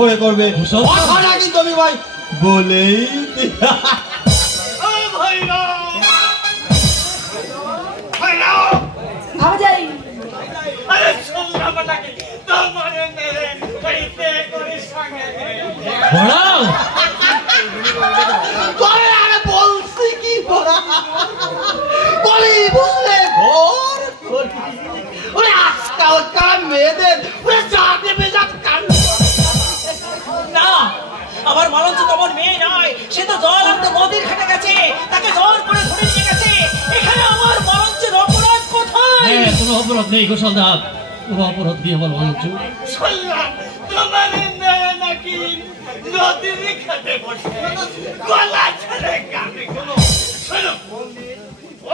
করে করবে কথাটা কিন্তু আমি ভাই বলেই বলছি কি বলি বুঝলে আজকালকার মেয়েদের আমার মালঞ্চ তোমার মেয়ে নয়, সে তো জল আনতে নদীর ঘাটে গেছে, তাকে জল করে ধরে নিয়ে গেছে। এখানে আমার মালঞ্চের অপরাধ কোথায়? কোনো অপরাধ নেই গোসালদা, কোনো অপরাধ নেই আমার মালঞ্চ। শুনলাম তোমার মেয়ে নাকি নদীর ঘাটে বসে গলা ছেড়ে গানে গেল। শোনো,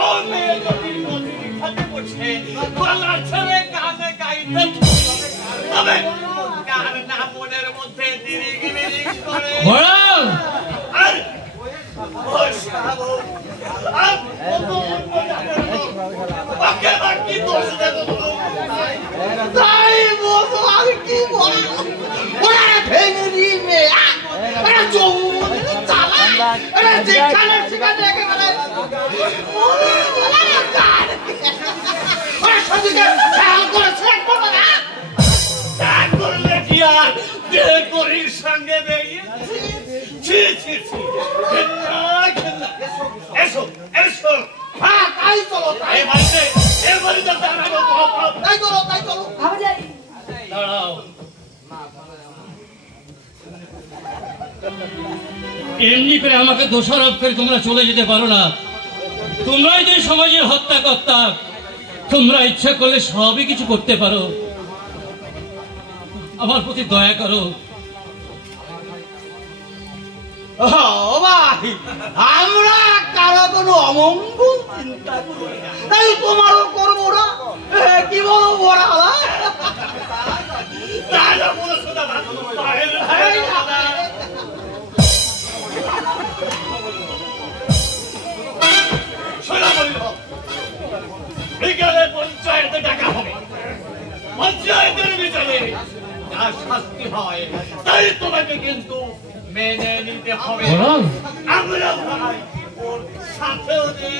ও মেয়ে যদি নদীর ঘাটে বসে গলা ছেড়ে গানে গাইতে তবে কার না মনের মধ্যে দিরিগ দিরিগ করে আর বাকি দোষ দেব তাই বলো আর কি বল ওরা ভেঙে দিবে আরে জমুন চালা আরে যেখানে সেখানে একেবারে ওরা কার ওরা সদিকে খেয়াল করে চেক করবে না তা করলে কি আর দেহকরির সঙ্গে বেরিয়েছি? ছি ছি ছি, ঘেন্না ঘেন্না। এসো এসো, হ্যাঁ তাই চলো তাই এই বাড়িতে দাঁড়ানো তাই চলো দাঁড়াও, এমনি করে আমাকে দোষারোপ করে তোমরা চলে যেতে পারো না। তোমরাই যে সমাজের হত্যাকর্তা, তোমরা ইচ্ছা করলে সবই কিছু করতে পারো। আমার প্রতি দয়া করো। ও ভাই, আমরা কারো কোনো অমঙ্গল চিন্তা করি না, তাই তোমারও করবো না। কি বলো বড়া দাদা বলেছো দাদা, শোনা বলিল বিকালে পঞ্চায়েতে ডাকা হবে। পঞ্চায়েতের বিচারে যা শাস্তি হয় তাই তোমাকে কিন্তু মেনে নিতে হবে। আমরা ভাই ওর সাথেও নেই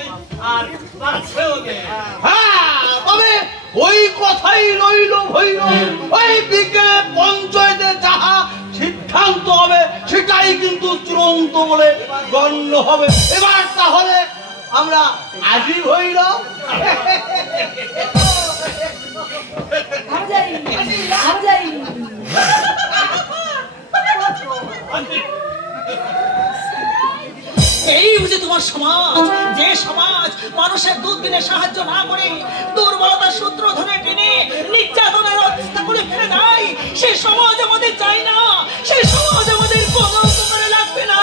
আর পাশেও নেই। হ্যাঁ, তবে ওই কথাই রইল হইল, ওই বিকেলে পঞ্চায়েতে যাহা সিদ্ধান্ত হবে সেটাই কিন্তু চূড়ান্ত বলে গণ্য হবে। এবার তাহলে আমরা আজই হইল। এই বুঝে তোমার সমাজ, যে সমাজ মানুষের দুর্দিনে সাহায্য না করে দুর্বলতার সূত্র ধরে টেনে নির্যাতনের অবস্থা করে ফেলে দেয়, সেই সমাজ আমাদের চাই না। সেই সমাজ আমাদের কোনো উপকারে লাগবে না,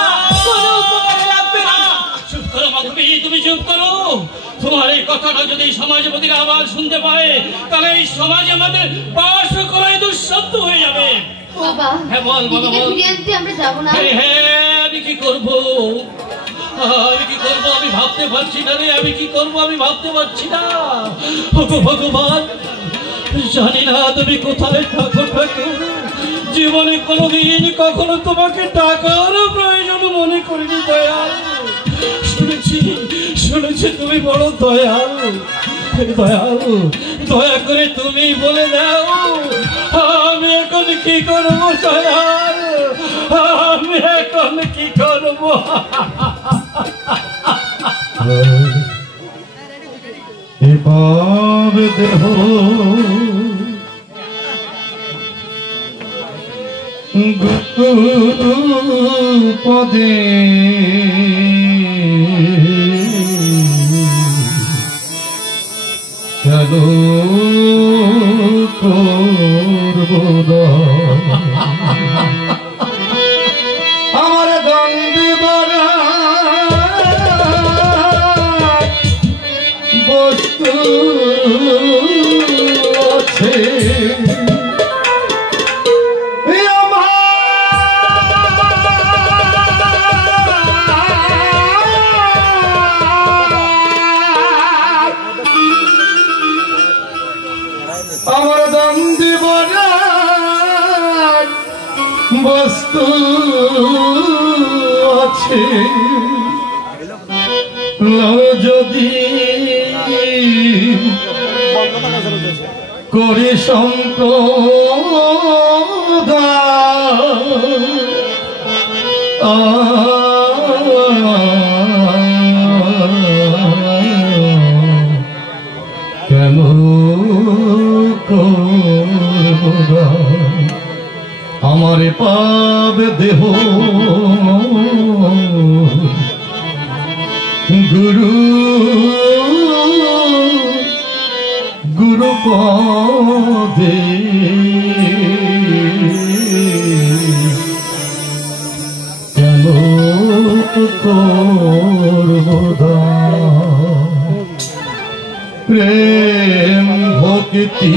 কোনো উপকারে লাগবে না। চুপ করো মাধবী, তুমি চুপ করো। তোমার এই কথাটা যদি সমাজপতিরা আবার শুনতে পায় তাহলে এই সমাজ আমাদের বাস করাই দুঃশব্দ হয়ে যাবে। বাবা, হ্যাঁ বল বাবা বল। আমরা যাবো না। হ্যাঁ, আমি কি করবো আমি ভাবতে পারছি না রে, আমি কি করবো আমি ভাবতে পারছি না। ভগবান, জানি না তুমি কোথায় থাকো ঠাকুর। জীবনে কোনোদিন কখনো তোমাকে টাকার প্রয়োজন মনে করিনি দয়াল। শুনেছি তুমি বড় দয়াল। দয়া করে তুমি বলে দাও আমি এখন কি করবো দয়াল, আমি এখন কি করবো? এভাবে দেহ পদে কেন করব আমার দ্বন্দ্বে বাড়া বস্তু আছে বস্তু আছে যদি করি সংকোধা কেন করবা আমারে পাবে দেহ গুরু গুরু পদে কেন করব দান প্রেম ভক্তি